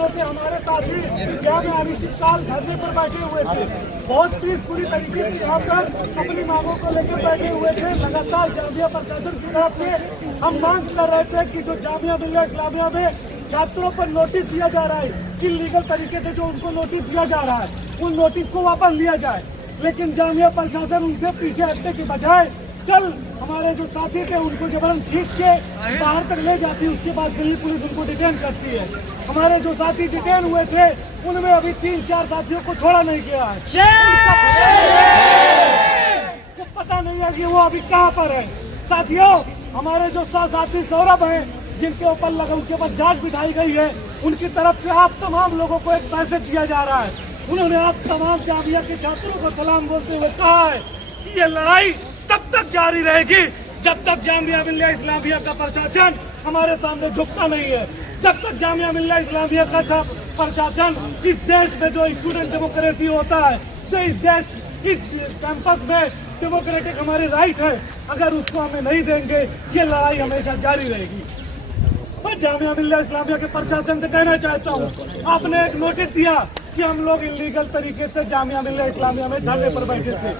दिनों से हमारे साथी यहाँ में अनिश्चितकाल धरने पर बैठे हुए थे। बहुत पीसफुली तरीके से यहाँ पर अपनी मांगों को लेकर बैठे हुए थे। लगातार जामिया प्रशासन की तरफ से हम मांग कर रहे थे कि जो जामिया मिल्लिया इस्लामिया में छात्रों पर नोटिस दिया जा रहा है, इल्लीगल तरीके से जो उनको नोटिस दिया जा रहा है, उन नोटिस को वापस लिया जाए। लेकिन जामिया प्रशासन उनसे पीछे हटने की बजाय कल हमारे जो साथी थे उनको जबरन खींच के बाहर तक ले जाती है। उसके बाद दिल्ली पुलिस उनको डिटेन करती है। हमारे जो साथी डिटेन हुए थे उनमें अभी 3-4 साथियों को छोड़ा नहीं गया है। तो पता नहीं है कि वो अभी कहाँ पर है। साथियों, हमारे जो साथी सौरभ है जिनके ऊपर लगा, उनके ऊपर जांच बिठाई गई है, उनकी तरफ से आप तमाम लोगों को एक मैसेज दिया जा रहा है। उन्होंने आप तमाम जामिया के छात्रों को सलाम बोलते हुए कहा है कि ये लड़ाई तब तक जारी रहेगी जब तक जामिया मिल्लिया इस्लामिया का प्रशासन हमारे सामने झुकता नहीं है। जब तक जामिया मिल्लिया इस्लामिया का प्रशासन इस देश में जो स्टूडेंट डेमोक्रेसी होता है, जो इस देश इस कैंपस में डेमोक्रेटिक हमारे राइट है, अगर उसको हमें नहीं देंगे ये लड़ाई हमेशा जारी रहेगी। मैं जामिया मिल्लिया इस्लामिया के प्रशासन से कहना चाहता हूँ, आपने एक नोटिस दिया कि हम लोग इलीगल तरीके से जामिया मिल्लिया इस्लामिया में धरने पर बैठे थे।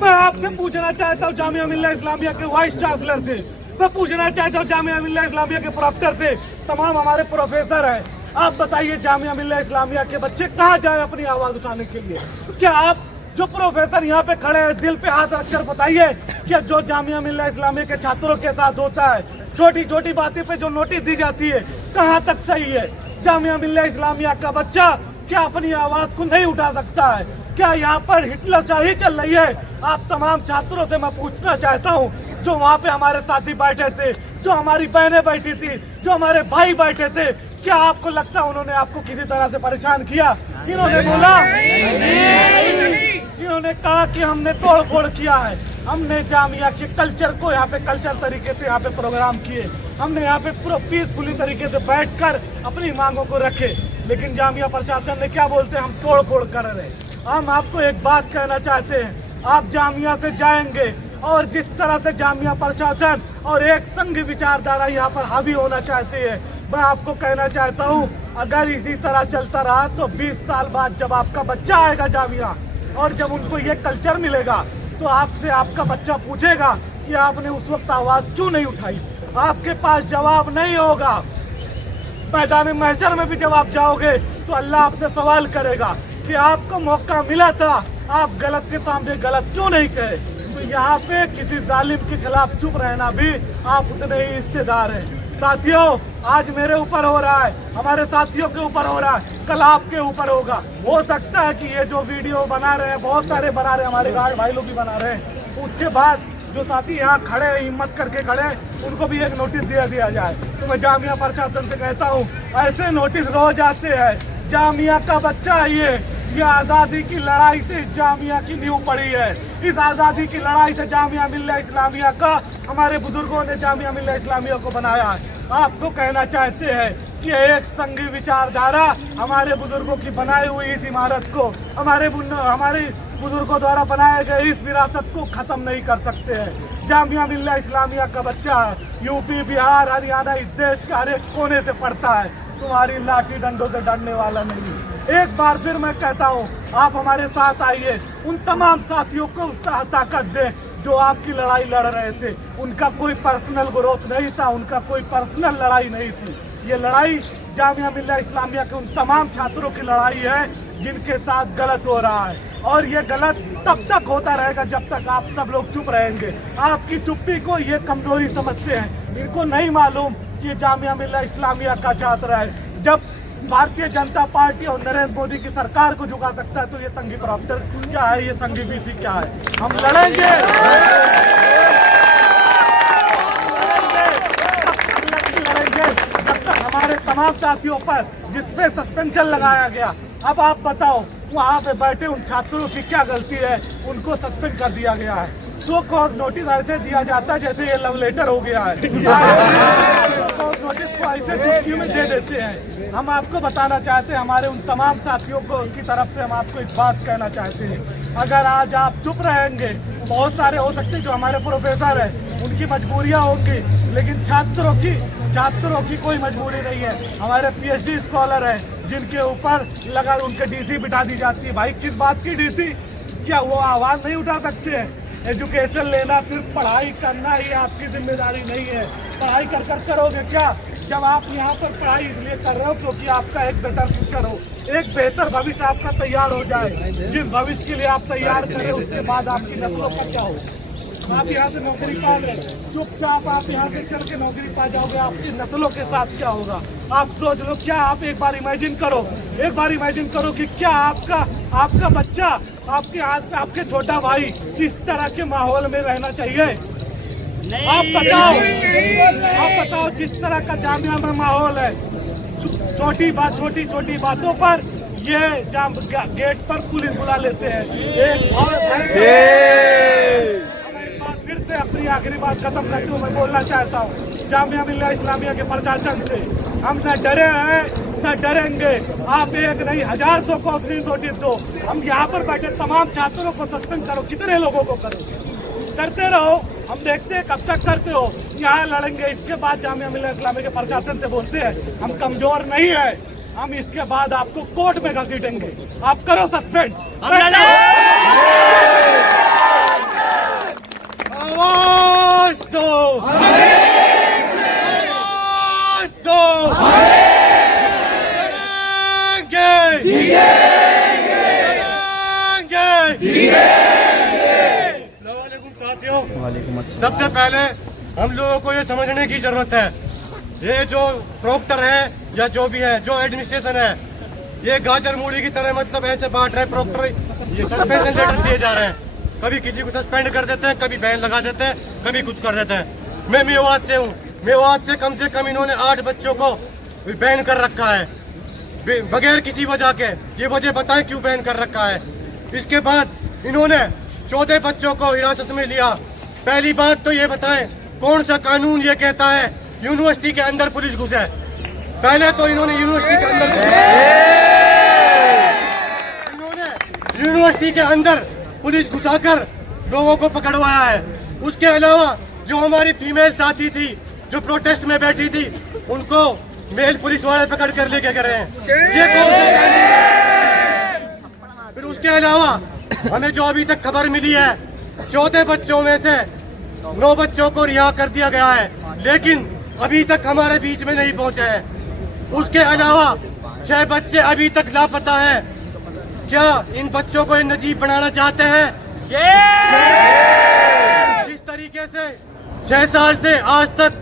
मैं आपसे पूछना चाहता हूँ, जामिया मिल्लिया इस्लामिया के वाइस चांसलर से मैं पूछना चाहता हूँ, जामिया मिल्लिया इस्लामिया के प्रोफेसर से, तमाम हमारे प्रोफेसर हैं, आप बताइए जामिया मिल्लिया इस्लामिया के बच्चे कहाँ जाए अपनी आवाज उठाने के लिए? क्या आप जो प्रोफेसर यहाँ पे खड़े हैं दिल पे हाथ रखकर बताइए कि जो जामिया मिल्लिया इस्लामिया के छात्रों के साथ होता है, छोटी छोटी बातें पे जो नोटिस दी जाती है, कहाँ तक सही है? जामिया मिल्लिया इस्लामिया का बच्चा क्या अपनी आवाज को नहीं उठा सकता है? क्या यहाँ पर हिटलरशाही चल रही है? आप तमाम छात्रों से मैं पूछना चाहता हूँ, जो वहाँ पे हमारे साथी बैठे थे, जो हमारी बहनें बैठी थी, जो हमारे भाई बैठे थे, क्या आपको लगता है उन्होंने आपको किसी तरह से परेशान किया? इन्होंने बोला, इन्होंने कहा कि हमने तोड़ फोड़ किया है। हमने जामिया के कल्चर को यहाँ पे कल्चर तरीके से यहाँ पे प्रोग्राम किए, हमने यहाँ पे पूरा पीसफुली तरीके से बैठकर अपनी मांगों को रखे। लेकिन जामिया प्रशासन ने क्या बोलते हैं, हम तोड़ फोड़ कर रहे। हम आपको एक बात कहना चाहते हैं, आप जामिया से जाएंगे और जिस तरह से जामिया प्रशासन और एक संघ विचारधारा यहाँ पर हावी होना चाहती है, मैं आपको कहना चाहता हूँ, अगर इसी तरह चलता रहा तो 20 साल बाद जब आपका बच्चा आएगा जामिया और जब उनको ये कल्चर मिलेगा तो आपसे आपका बच्चा पूछेगा कि आपने उस वक्त आवाज क्यों नहीं उठाई। आपके पास जवाब नहीं होगा। मैदान महशर में भी जब आप जाओगे तो अल्लाह आपसे सवाल करेगा कि आपको मौका मिला था, आप गलत के सामने गलत क्यों नहीं कहे। तो यहाँ पे किसी जालिम के खिलाफ चुप रहना भी आप उतने ही हिस्सेदार हैं। साथियों, आज मेरे ऊपर हो रहा है, हमारे साथियों के ऊपर हो रहा है, कल आपके ऊपर होगा। हो सकता है कि ये जो वीडियो बना रहे हैं, बहुत सारे बना रहे हैं, हमारे गार्ड भाई लोग भी बना रहे हैं, उसके बाद जो साथी यहाँ खड़े हैं, हिम्मत करके खड़े हैं, उनको भी एक नोटिस दिया जाए। तो मैं जामिया प्रशासन से कहता हूँ, ऐसे नोटिस रोज आते हैं। जामिया का बच्चा ये आज़ादी की लड़ाई से जामिया की नींव पड़ी है। इस आज़ादी की लड़ाई से जामिया मिल्लिया इस्लामिया का हमारे बुजुर्गों ने जामिया मिल्लिया इस्लामिया को बनाया है। आपको कहना चाहते हैं कि एक संघी विचारधारा हमारे बुजुर्गों की बनाई हुई इस इमारत को, हमारे बुजुर्गों द्वारा बनाए गए इस विरासत को खत्म नहीं कर सकते हैं। जामिया मिल्लिया इस्लामिया का बच्चा है, यूपी, बिहार, हरियाणा, इस देश के हर एक कोने से पढ़ता है। तुम्हारी लाठी डंडों से डरने वाला नहीं। एक बार फिर मैं कहता हूँ, आप हमारे साथ आइए, उन तमाम साथियों को ताकत दें जो आपकी लड़ाई लड़ रहे थे। उनका कोई पर्सनल ग्रोथ नहीं था, उनका कोई पर्सनल लड़ाई नहीं थी। ये लड़ाई जामिया मिल्लिया इस्लामिया के उन तमाम छात्रों की लड़ाई है जिनके साथ गलत हो रहा है। और ये गलत तब तक होता रहेगा जब तक आप सब लोग चुप रहेंगे। आपकी चुप्पी को ये कमजोरी समझते हैं, इनको नहीं मालूम कि जामिया मिल्लिया इस्लामिया का छात्र है। जब भारतीय जनता पार्टी और नरेंद्र मोदी की सरकार को झुका सकता है तो ये संघी प्रॉप्टर क्या है, ये संघी बीसी क्या है? हम लड़ेंगे, जब तक हमारे तमाम साथियों पर जिसपे सस्पेंशन लगाया गया। अब आप बताओ, वहाँ पे बैठे उन छात्रों की क्या गलती है, उनको सस्पेंड कर दिया गया है। सो कॉज नोटिस ऐसे दिया जाता है जैसे ये लव लेटर हो गया है। नोटिस को ऐसे चुटकी में दे देते हैं। हम आपको बताना चाहते हैं, हमारे उन तमाम साथियों को की तरफ से हम आपको एक बात कहना चाहते हैं, अगर आज आप चुप रहेंगे, बहुत सारे हो सकते हैं जो हमारे प्रोफेसर हैं, उनकी मजबूरियां होंगी, लेकिन छात्रों की छात्रों की कोई मजबूरी नहीं है। हमारे PhD स्कॉलर हैं जिनके ऊपर लगा उनके DC बिठा दी जाती है। भाई किस बात की DC? क्या वो आवाज नहीं उठा सकते हैं? एजुकेशन लेना सिर्फ पढ़ाई करना ही आपकी जिम्मेदारी नहीं है। पढ़ाई कर कर करोगे क्या? जब आप यहाँ पर पढ़ाई इसलिए कर रहे हो क्योंकि आपका एक बेटर फ्यूचर हो, एक बेहतर भविष्य आपका तैयार हो जाए। जिस भविष्य के लिए आप तैयार करें उसके बाद आपकी नस्लों का क्या हो। आप यहाँ से नौकरी पा गए, चुपचाप आप यहाँ से चढ़ के नौकरी पा जाओगे, आपकी नस्लों के साथ क्या होगा आप सोच लो। क्या आप एक बार इमेजिन करो कि क्या आपका बच्चा आपके हाथ पे, आपके छोटा भाई इस तरह के माहौल में रहना चाहिए? आप बताओ जिस तरह का जामिया में माहौल है, छोटी बातों पर ये गेट पर पुलिस बुला लेते हैं। फिर से अपनी आखिरी बात खत्म करते हुए मैं बोलना चाहता हूँ, जामिया मिल्लिया इस्लामिया के प्रशासन से हम न डरे हैं न डरेंगे। आप एक नहीं 1000 को अपनी नोटिस दो। हम यहाँ पर बैठे तमाम छात्रों को सस्पेंड करो, कितने लोगों को करो, करते रहो, हम देखते हैं कब तक करते हो। यहाँ लड़ेंगे, इसके बाद जामिया मिल्लिया इस्लामिया के प्रशासन से बोलते हैं हम कमजोर नहीं है, हम इसके बाद आपको कोर्ट में घसीटेंगे, आप करो सस्पेंड। आवाज दो, आवाज दो, साथियों, सबसे पहले हम लोगों को ये समझने की जरूरत है, ये जो प्रोक्टर है या जो भी है, जो एडमिनिस्ट्रेशन है, ये गाजर मूली की तरह मतलब ऐसे बांट रहे प्रोक्टर, ये सस्पेंशन लेटर दिए जा रहे हैं। कभी किसी को सस्पेंड कर देते हैं, कभी बैन लगा देते हैं, कभी कुछ कर देते हैं। मैं मेवात से हूँ, मेवात से कम इन्होंने 8 बच्चों को बैन कर रखा है बगैर किसी वजह के। ये वजह बताएं क्यों बैन कर रखा है। इसके बाद इन्होंने 14 बच्चों को हिरासत में लिया। पहली बात तो ये बताएं कौन सा कानून ये कहता है यूनिवर्सिटी के अंदर पुलिस घुसे? पहले तो इन्होंने यूनिवर्सिटी के अंदर यूनिवर्सिटी के अंदर पुलिस घुसाकर लोगों को पकड़वाया है। उसके अलावा जो हमारी फीमेल साथी थी जो प्रोटेस्ट में बैठी थी, उनको मेल पुलिस वाले पकड़ कर लेके गए हैं। ये कौन सा कानून है? फिर उसके अलावा हमें जो अभी तक खबर मिली है, 14 बच्चों में से 9 बच्चों को रिहा कर दिया गया है, लेकिन अभी तक हमारे बीच में नहीं पहुंचे हैं। उसके अलावा 6 बच्चे अभी तक लापता हैं। क्या इन बच्चों को नजीब बनाना चाहते हैं? जिस तरीके से 6 साल से आज तक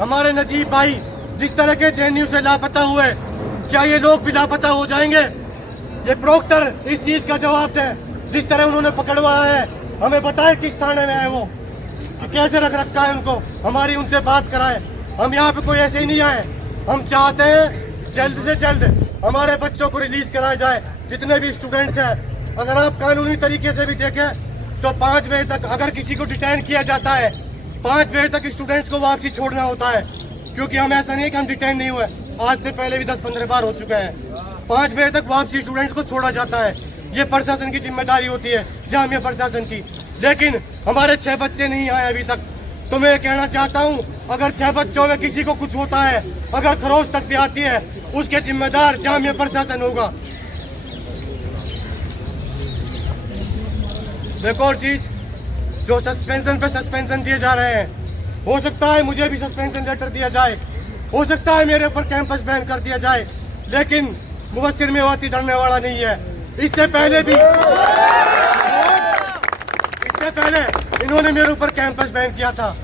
हमारे नजीब भाई जिस तरह के JNU से लापता हुए, क्या ये लोग भी लापता हो जाएंगे? ये प्रोक्टर इस चीज का जवाब दे। जिस तरह उन्होंने पकड़वाया है, हमें बताएं किस थाने में है वो, कि कैसे रख रखा है उनको, हमारी उनसे बात कराएं। हम यहाँ पे कोई ऐसे ही नहीं आए। हम चाहते हैं जल्द से जल्द हमारे बच्चों को रिलीज कराया जाए, जितने भी स्टूडेंट्स हैं। अगर आप कानूनी तरीके से भी देखें तो 5 बजे तक अगर किसी को डिटेन किया जाता है, 5 बजे तक स्टूडेंट्स को वापसी छोड़ना होता है, क्योंकि हम ऐसा नहीं है कि हम डिटेन नहीं हुए, आज से पहले भी 10-15 बार हो चुके हैं। 5 बजे तक वापसी स्टूडेंट्स को छोड़ा जाता है। ये प्रशासन की जिम्मेदारी होती है, जामिया प्रशासन की। लेकिन हमारे 6 बच्चे नहीं आए अभी तक। तो मैं कहना चाहता हूँ, अगर 6 बच्चों में किसी को कुछ होता है, अगर खरोच तक भी आती है, उसके जिम्मेदार जामिया प्रशासन होगा। एक और चीज, जो सस्पेंशन पे सस्पेंशन दिए जा रहे हैं, हो सकता है मुझे भी सस्पेंशन लेटर दिया जाए, हो सकता है मेरे ऊपर कैंपस बैन कर दिया जाए, लेकिन मुबस्सिर मेवाती डरने वाला नहीं है। इससे पहले इन्होंने मेरे ऊपर कैंपस बैन किया था,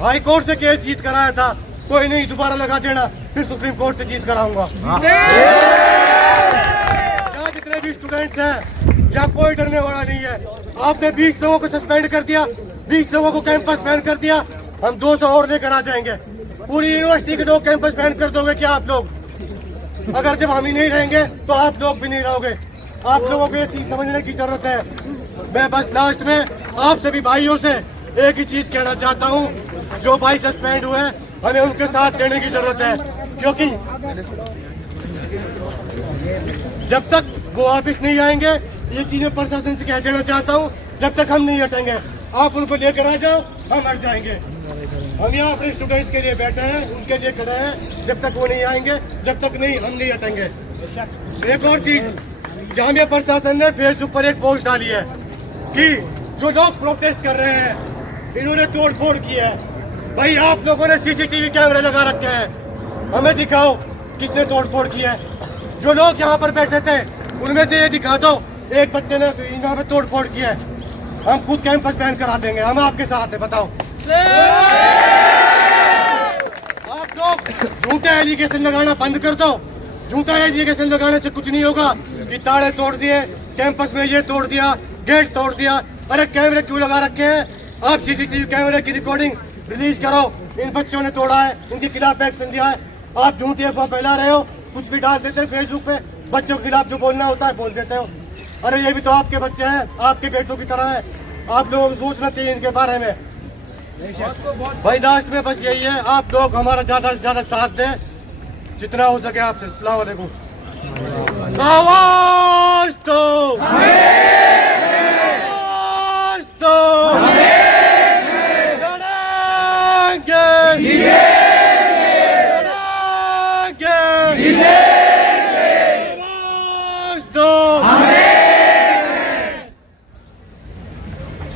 हाई कोर्ट से केस जीत कराया था। कोई नहीं, दोबारा लगा देना, फिर सुप्रीम कोर्ट से जीत कराऊंगा। यहाँ जितने भी स्टूडेंट्स हैं, यहाँ कोई डरने वाला नहीं है। आपने 20 लोगों को सस्पेंड कर दिया, 20 लोगों को कैंपस बैन कर दिया, हम 200 और लेकर आ जाएंगे। पूरी यूनिवर्सिटी के लोग कैंपस बैन कर दोगे क्या आप लोग? अगर जब हम ही नहीं रहेंगे तो आप लोग भी नहीं रहोगे। आप लोगों को ये चीज समझने की जरूरत है। मैं बस लास्ट में आप सभी भाइयों से एक ही चीज कहना चाहता हूँ, जो भाई सस्पेंड हुए हमें उनके साथ देने की जरूरत है, क्योंकि जब तक वो वापिस नहीं आएंगे, ये चीजें प्रशासन से कह देना चाहता हूँ, जब तक हम नहीं हटेंगे, आप उनको लेकर आ जाओ, हम हट जाएंगे। हम यहाँ अपने स्टूडेंट्स के लिए बैठे हैं, उनके लिए खड़े हैं। जब तक वो नहीं आएंगे, जब तक नहीं हम नहीं हटेंगे। एक और चीज, जामिया प्रशासन ने फेसबुक पर एक पोस्ट डाली है कि जो लोग प्रोटेस्ट कर रहे हैं इन्होंने तोड़ फोड़ की है। भाई आप लोगों ने सीसीटीवी कैमरे लगा रखे हैं, हमें दिखाओ किसने तोड़ फोड़ की है। जो लोग यहाँ पर बैठे थे उनमें से ये दिखा दो एक बच्चे ने यहाँ पे तोड़ फोड़ की है। हम खुद कैंपस बैन करा देंगे, हम आपके साथ है। बताओ आप लोग झूठे एलिगेशन लगाना बंद कर दो। झूठा एलिगेशन लगाने से कुछ नहीं होगा कि ताले तोड़ दिए, कैंपस में ये तोड़ दिया, गेट तोड़ दिया। अरे कैमरे क्यों लगा रखे हैं? आप सीसीटीवी कैमरे की रिकॉर्डिंग रिलीज करो। इन बच्चों ने तोड़ा है, इनके खिलाफ एक्शन दिया है। आप झूठी अफवाह फैला रहे हो, कुछ भी डाल देते हैं फेसबुक पे, बच्चों के खिलाफ जो बोलना होता है बोल देते हो। अरे ये भी तो आपके बच्चे हैं, आपके बेटों की तरह है। आप लोगों को सोचना चाहिए इनके बारे में। भाई लास्ट में बस यही है, आप लोग हमारा ज्यादा से ज्यादा साथ दें जितना हो सके आपसे। अस्सलाम वालेकुम। आवाज दो, आवाज दो,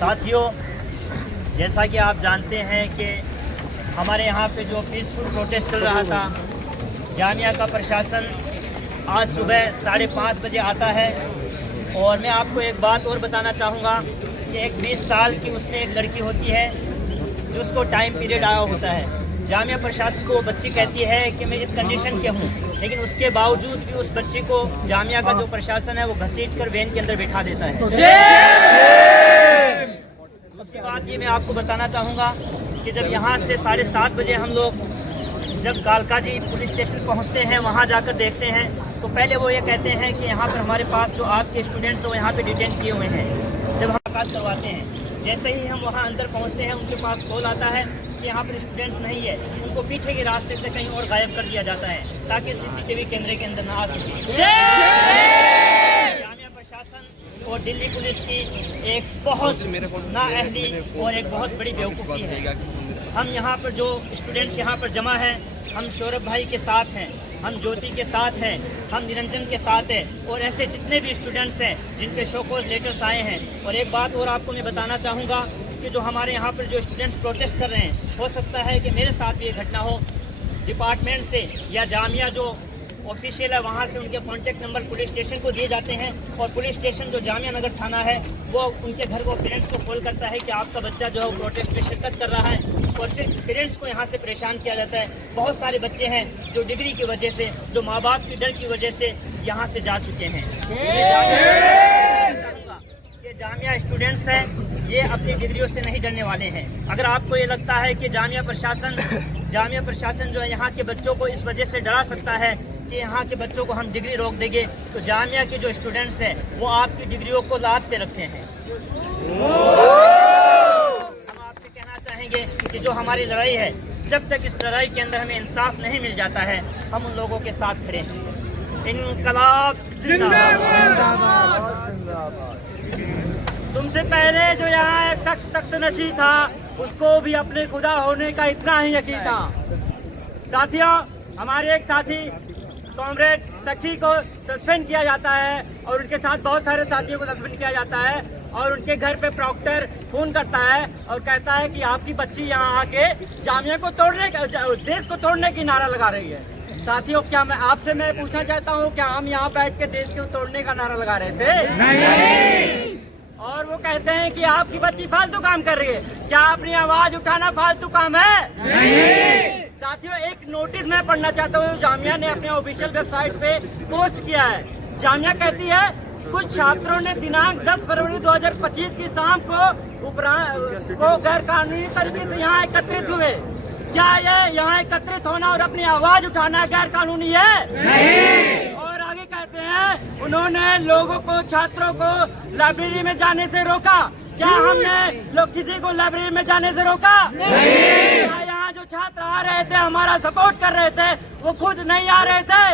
साथियों, जैसा कि आप जानते हैं कि हमारे यहाँ पे जो पीसफुल प्रोटेस्ट चल रहा था, जामिया का प्रशासन आज सुबह 5:30 बजे आता है। और मैं आपको एक बात और बताना चाहूँगा कि एक 20 साल की उसमें एक लड़की होती है जो उसको टाइम पीरियड आया होता है। जामिया प्रशासन को वो बच्ची कहती है कि मैं इस कंडीशन के हूँ, लेकिन उसके बावजूद भी उस बच्ची को जामिया का जो प्रशासन है वो घसीट कर वैन के अंदर बिठा देता है। दूसरी बात ये मैं आपको बताना चाहूँगा कि जब यहाँ से 7:30 बजे हम लोग जब कालकाजी पुलिस स्टेशन पहुँचते हैं, वहाँ जाकर देखते हैं तो पहले वो ये कहते हैं कि यहाँ पर हमारे पास जो आपके स्टूडेंट्स हैं वो यहाँ पे डिटेन किए हुए हैं। जब हम मुलाकात करवाते हैं, जैसे ही हम वहाँ अंदर पहुँचते हैं उनके पास कॉल आता है कि यहाँ पर स्टूडेंट्स नहीं है। उनको पीछे के रास्ते से कहीं और गायब कर दिया जाता है ताकि सीसीटीवी कैमरे के अंदर ना आ सके। जामिया प्रशासन और दिल्ली पुलिस की एक बहुत नाअहली और एक बहुत बड़ी बेवकूफ़ी है। हम यहाँ पर जो स्टूडेंट्स यहाँ पर जमा हैं, हम सौरभ भाई के साथ हैं, हम ज्योति के साथ हैं, हम निरंजन के साथ हैं और ऐसे जितने भी स्टूडेंट्स हैं जिन पे शोकॉज लेटर्स आए हैं। और एक बात और आपको मैं बताना चाहूँगा कि जो हमारे यहाँ पर जो स्टूडेंट्स प्रोटेस्ट कर रहे हैं, हो सकता है कि मेरे साथ भी ये घटना हो। डिपार्टमेंट से या जामिया जो ऑफिशियल है वहाँ से उनके कॉन्टैक्ट नंबर पुलिस स्टेशन को दिए जाते हैं और पुलिस स्टेशन जो जामिया नगर थाना है वो उनके घर को पेरेंट्स को कॉल करता है कि आपका बच्चा जो है वो प्रोटेस्ट में शिरकत कर रहा है और फिर पेरेंट्स को यहाँ से परेशान किया जाता है। बहुत सारे बच्चे हैं जो डिग्री की वजह से, जो माँ बाप की डर की वजह से यहाँ से जा चुके हैं। ये जामिया स्टूडेंट्स हैं, ये अपनी डिग्रियों से नहीं डरने वाले हैं। अगर आपको ये लगता है कि जामिया प्रशासन जो है यहाँ के बच्चों को इस वजह से डरा सकता है कि यहाँ के बच्चों को हम डिग्री रोक देंगे, तो जामिया के जो स्टूडेंट्स हैं वो आपकी डिग्रियों को लात पे रखते हैं। हम आपसे कहना चाहेंगे कि जो हमारी लड़ाई है, जब तक इस लड़ाई के अंदर हमें इंसाफ नहीं मिल जाता है, हम उन लोगों के साथ खड़े हैं। इनकलाब जिंदाबाद। तुमसे पहले जो यहाँ एक शख्स तख्त नशी था, उसको भी अपने खुदा होने का इतना ही यकीन था। साथियों, हमारे एक साथी कॉमरेड सखी को सस्पेंड किया जाता है और उनके साथ बहुत सारे साथियों को सस्पेंड किया जाता है और उनके घर पे प्रॉक्टर फोन करता है और कहता है कि आपकी बच्ची यहाँ आके जामिया को तोड़ने, देश को तोड़ने की नारा लगा रही है। साथियों, क्या मैं आपसे पूछना चाहता हूँ, क्या हम यहाँ बैठ के देश को तोड़ने का नारा लगा रहे थे? नहीं। और वो कहते हैं कि आपकी बच्ची फालतू काम कर रही है। क्या अपनी आवाज उठाना फालतू काम है? नहीं। साथियों, एक नोटिस मैं पढ़ना चाहता हूँ, जामिया ने अपने ऑफिशियल वेबसाइट पे पोस्ट किया है। जामिया कहती है कुछ छात्रों ने दिनांक 10 फरवरी 2025 की शाम को गैर कानूनी तरीके से यहाँ एकत्रित हुए। क्या ये यहाँ एकत्रित होना और अपनी आवाज उठाना गैर कानूनी है? नहीं। और आगे कहते हैं उन्होंने लोगों को, छात्रों को लाइब्रेरी में जाने से रोका। क्या हमने लोग किसी को लाइब्रेरी में जाने से रोका? नहीं। यहाँ जो छात्र आ रहे थे, हमारा सपोर्ट कर रहे थे, वो खुद नहीं आ रहे थे।